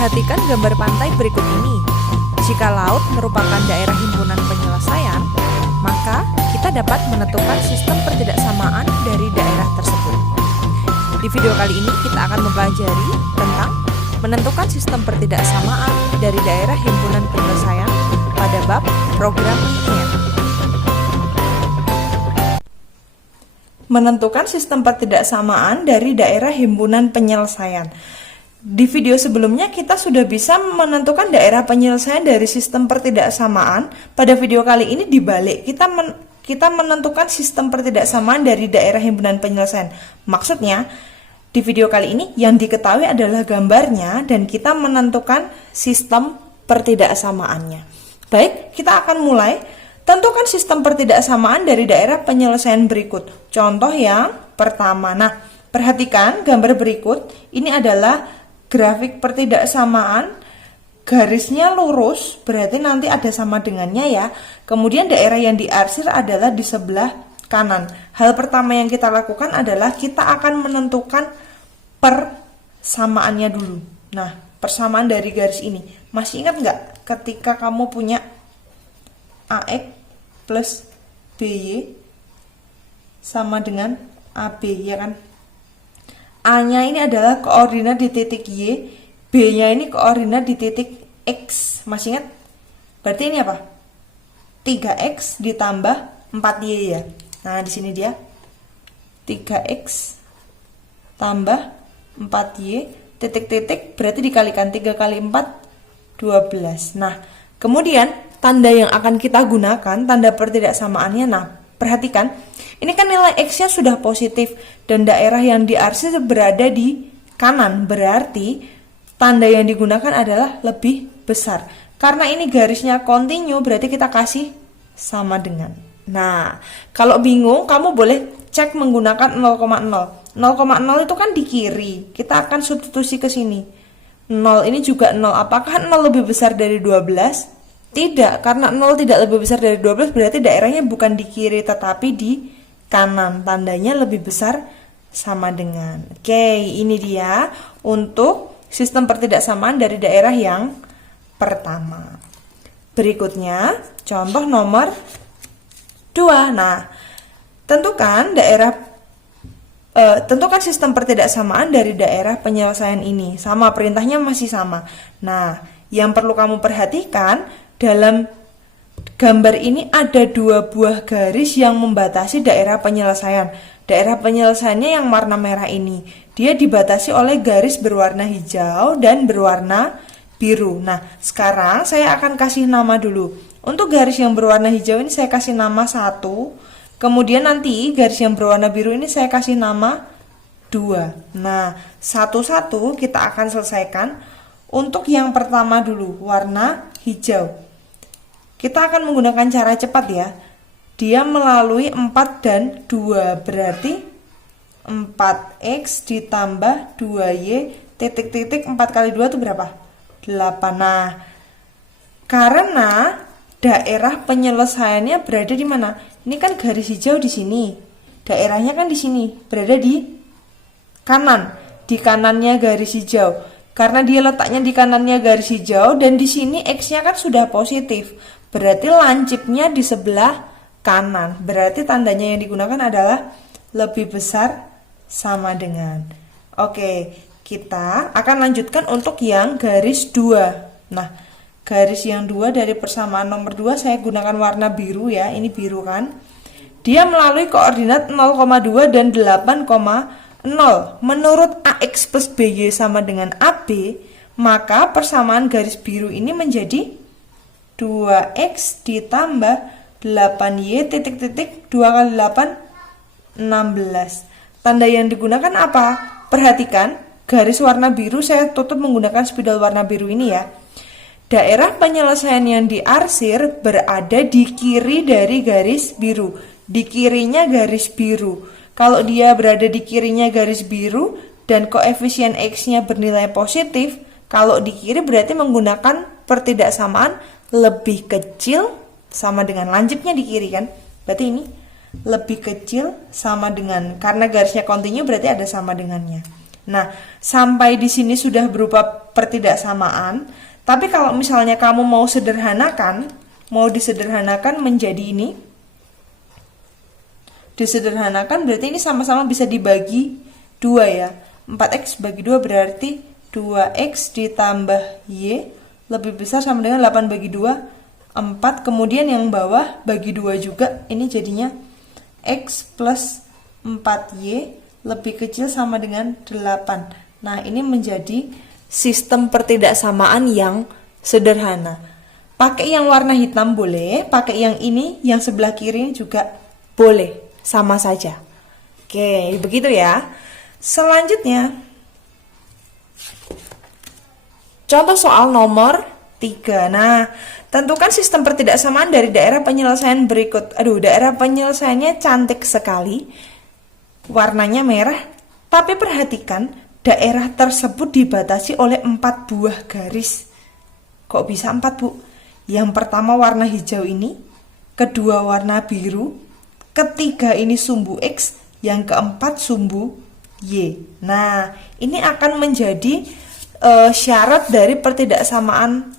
Perhatikan gambar pantai berikut ini. Jika laut merupakan daerah himpunan penyelesaian, maka kita dapat menentukan sistem pertidaksamaan dari daerah tersebut. Di video kali ini kita akan mempelajari tentang menentukan sistem pertidaksamaan dari daerah himpunan penyelesaian pada bab program linear. Menentukan sistem pertidaksamaan dari daerah himpunan penyelesaian. Di video sebelumnya kita sudah bisa menentukan daerah penyelesaian dari sistem pertidaksamaan. Pada video kali ini dibalik, kita menentukan sistem pertidaksamaan dari daerah himpunan penyelesaian. Maksudnya, di video kali ini yang diketahui adalah gambarnya dan kita menentukan sistem pertidaksamaannya. Baik, kita akan mulai. Tentukan sistem pertidaksamaan dari daerah penyelesaian berikut. Contoh yang pertama. Nah, perhatikan gambar berikut. Ini adalah grafik pertidaksamaan, garisnya lurus, berarti nanti ada sama dengannya ya. Kemudian daerah yang diarsir adalah di sebelah kanan. Hal pertama yang kita lakukan adalah kita akan menentukan persamaannya dulu. Nah, persamaan dari garis ini. Masih ingat nggak ketika kamu punya AX plus BY sama dengan AB, ya kan? A-nya ini adalah koordinat di titik Y, B-nya ini koordinat di titik X. Masih ingat? Berarti ini apa? 3X ditambah 4Y ya. Nah, di sini dia 3X tambah 4Y, titik-titik, berarti dikalikan 3 kali 4, 12. Nah, kemudian tanda yang akan kita gunakan, tanda pertidaksamaannya, nah, perhatikan, ini kan nilai X-nya sudah positif dan daerah yang diarsir berada di kanan, berarti tanda yang digunakan adalah lebih besar. Karena ini garisnya kontinu, berarti kita kasih sama dengan. Nah, kalau bingung, kamu boleh cek menggunakan 0,0. 0,0 itu kan di kiri, kita akan substitusi ke sini. 0 ini juga 0, apakah 0 lebih besar dari 12? Tidak, karena 0 tidak lebih besar dari 12 berarti daerahnya bukan di kiri tetapi di kanan. Tandanya lebih besar sama dengan. Oke, ini dia untuk sistem pertidaksamaan dari daerah yang pertama. Berikutnya, contoh nomor 2. Nah, tentukan sistem pertidaksamaan dari daerah penyelesaian ini. Sama, perintahnya masih sama. Nah, yang perlu kamu perhatikan, dalam gambar ini ada 2 buah garis yang membatasi daerah penyelesaian. Daerah penyelesaiannya yang warna merah ini, dia dibatasi oleh garis berwarna hijau dan berwarna biru. Nah, sekarang saya akan kasih nama dulu. Untuk garis yang berwarna hijau ini saya kasih nama 1. Kemudian nanti garis yang berwarna biru ini saya kasih nama 2. Nah, satu-satu kita akan selesaikan. Untuk yang pertama dulu, warna hijau. Kita akan menggunakan cara cepat ya. Dia melalui 4 dan 2, berarti 4X ditambah 2Y, titik-titik 4 kali 2 itu berapa? 8. Nah, karena daerah penyelesaiannya berada di mana? Ini kan garis hijau di sini. Daerahnya kan di sini, berada di kanan. Di kanannya garis hijau. Karena dia letaknya di kanannya garis hijau dan di sini X-nya kan sudah positif. Berarti lancipnya di sebelah kanan. Berarti tandanya yang digunakan adalah lebih besar sama dengan. Oke, kita akan lanjutkan untuk yang garis 2. Nah, garis yang 2 dari persamaan nomor 2 saya gunakan warna biru ya. Ini biru kan. Dia melalui koordinat 0,2 dan 8,0. Menurut AX plus BY sama dengan AB, maka persamaan garis biru ini menjadi 2X ditambah 8Y, titik-titik 2 kali 8, 16. Tanda yang digunakan apa? Perhatikan, garis warna biru saya tutup menggunakan spidol warna biru ini ya. Daerah penyelesaian yang diarsir berada di kiri dari garis biru. Di kirinya garis biru. Kalau dia berada di kirinya garis biru dan koefisien X-nya bernilai positif, kalau di kiri berarti menggunakan pertidaksamaan lebih kecil sama dengan lancipnya di kiri kan. Berarti ini lebih kecil sama dengan, karena garisnya kontinu berarti ada sama dengannya. Nah, sampai di sini sudah berupa pertidaksamaan. Tapi kalau misalnya kamu mau disederhanakan menjadi ini, disederhanakan berarti ini sama-sama bisa dibagi 2 ya. 4x bagi 2 berarti 2x ditambah y lebih besar sama dengan 8 bagi 2, 4. Kemudian yang bawah bagi 2 juga, ini jadinya x plus 4y lebih kecil sama dengan 8. Nah, ini menjadi sistem pertidaksamaan yang sederhana. Pakai yang warna hitam boleh, pakai yang ini, yang sebelah kiri juga boleh, sama saja. Oke, begitu ya. Selanjutnya, contoh soal nomor 3. Nah, tentukan sistem pertidaksamaan dari daerah penyelesaian berikut. Daerah penyelesaiannya cantik sekali. Warnanya merah, tapi perhatikan daerah tersebut dibatasi oleh 4 buah garis. Kok bisa 4, Bu? Yang pertama warna hijau ini, kedua warna biru, ketiga ini sumbu X, yang keempat sumbu Y. Nah, ini akan menjadi syarat dari pertidaksamaan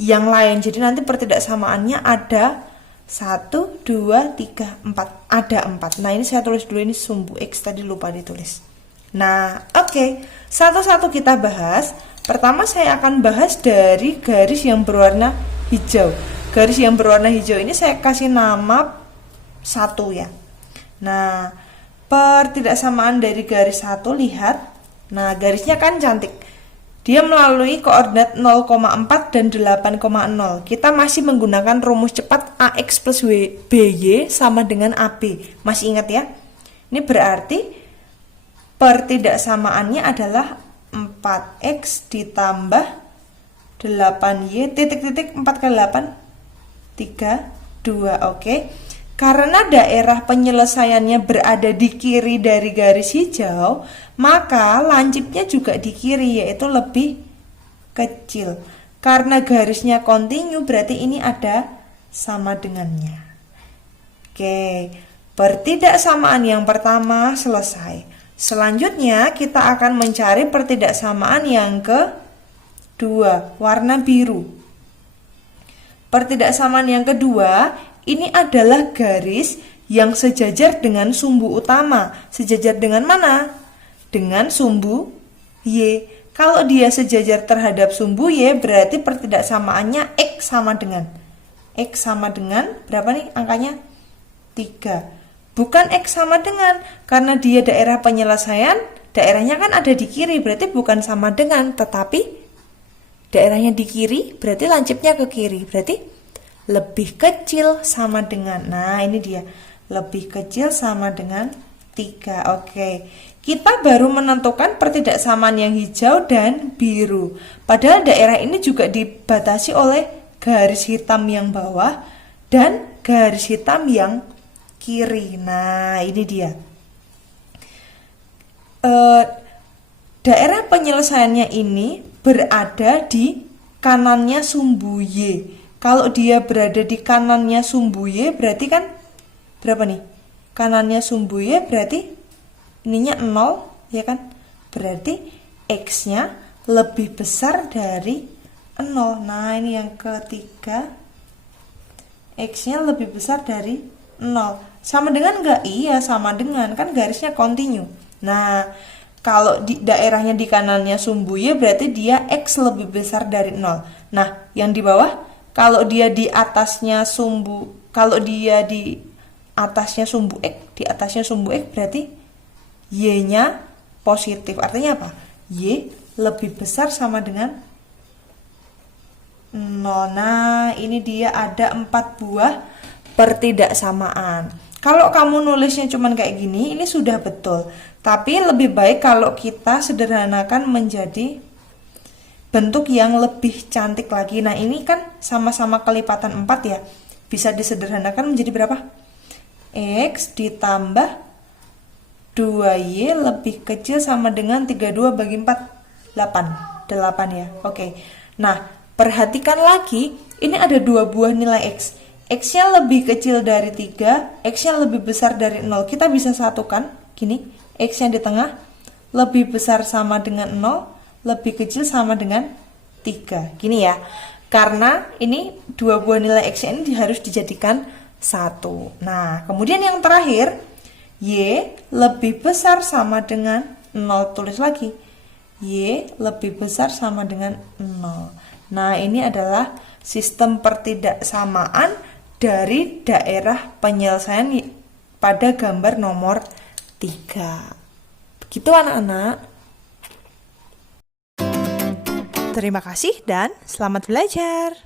yang lain. Jadi nanti pertidaksamaannya ada 1, 2, 3, 4. Ada 4. Nah, ini saya tulis dulu, ini sumbu X tadi lupa ditulis. Nah, oke. Satu-satu kita bahas. Pertama saya akan bahas dari garis yang berwarna hijau. Garis yang berwarna hijau ini saya kasih nama 1 ya. Nah, pertidaksamaan dari garis 1, lihat. Nah, garisnya kan cantik. Dia melalui koordinat 0,4 dan 8,0. Kita masih menggunakan rumus cepat AX plus BY sama dengan AB. Masih ingat ya? Ini berarti pertidaksamaannya adalah 4X ditambah 8Y titik-titik 4 kali 8 32. Oke. Karena daerah penyelesaiannya berada di kiri dari garis hijau, maka lancipnya juga di kiri, yaitu lebih kecil. Karena garisnya kontinu, berarti ini ada sama dengannya. Oke, pertidaksamaan yang pertama selesai. Selanjutnya kita akan mencari pertidaksamaan yang kedua, warna biru. Pertidaksamaan yang kedua, ini adalah garis yang sejajar dengan sumbu utama. Sejajar dengan mana? Dengan sumbu Y. Kalau dia sejajar terhadap sumbu Y, berarti pertidaksamaannya X sama dengan berapa nih angkanya? 3. Bukan X sama dengan, karena dia daerah penyelesaian, daerahnya kan ada di kiri, berarti bukan sama dengan, tetapi daerahnya di kiri, berarti lancipnya ke kiri, berarti lebih kecil sama dengan, nah ini dia, lebih kecil sama dengan 3. Oke, kita baru menentukan pertidaksamaan yang hijau dan biru. Padahal daerah ini juga dibatasi oleh garis hitam yang bawah dan garis hitam yang kiri. Nah, ini dia. Daerah penyelesaiannya ini berada di kanannya sumbu Y. Kalau dia berada di kanannya sumbu Y, berarti kan berapa nih? Kanannya sumbu Y berarti ininya 0, ya kan? Berarti X-nya lebih besar dari 0. Nah, ini yang ketiga. X-nya lebih besar dari 0. Sama dengan enggak? Iya, sama dengan. Kan garisnya kontinu. Nah, kalau di daerahnya di kanannya sumbu Y, berarti dia X lebih besar dari 0. Nah, yang di bawah, kalau dia di atasnya sumbu X, berarti Y-nya positif. Artinya apa? Y lebih besar sama dengan 0. Nah, ini dia ada 4 buah pertidaksamaan. Kalau kamu nulisnya cuman kayak gini, ini sudah betul. Tapi lebih baik kalau kita sederhanakan menjadi bentuk yang lebih cantik lagi. Nah, ini kan sama-sama kelipatan 4 ya. Bisa disederhanakan menjadi berapa? X ditambah 2Y lebih kecil sama dengan 32 bagi 4. 8 ya. Oke. Nah, perhatikan lagi, ini ada 2 buah nilai X. X-nya lebih kecil dari 3, X-nya lebih besar dari 0. Kita bisa satukan, gini, X-nya di tengah, lebih besar sama dengan 0, lebih kecil sama dengan 3. Gini ya, karena ini dua buah nilai X ini harus dijadikan 1. Nah, kemudian yang terakhir, Y lebih besar sama dengan 0. Tulis lagi, Y lebih besar sama dengan 0. Nah, ini adalah sistem pertidaksamaan dari daerah penyelesaian pada gambar nomor 3. Begitu anak-anak. Terima kasih dan selamat belajar.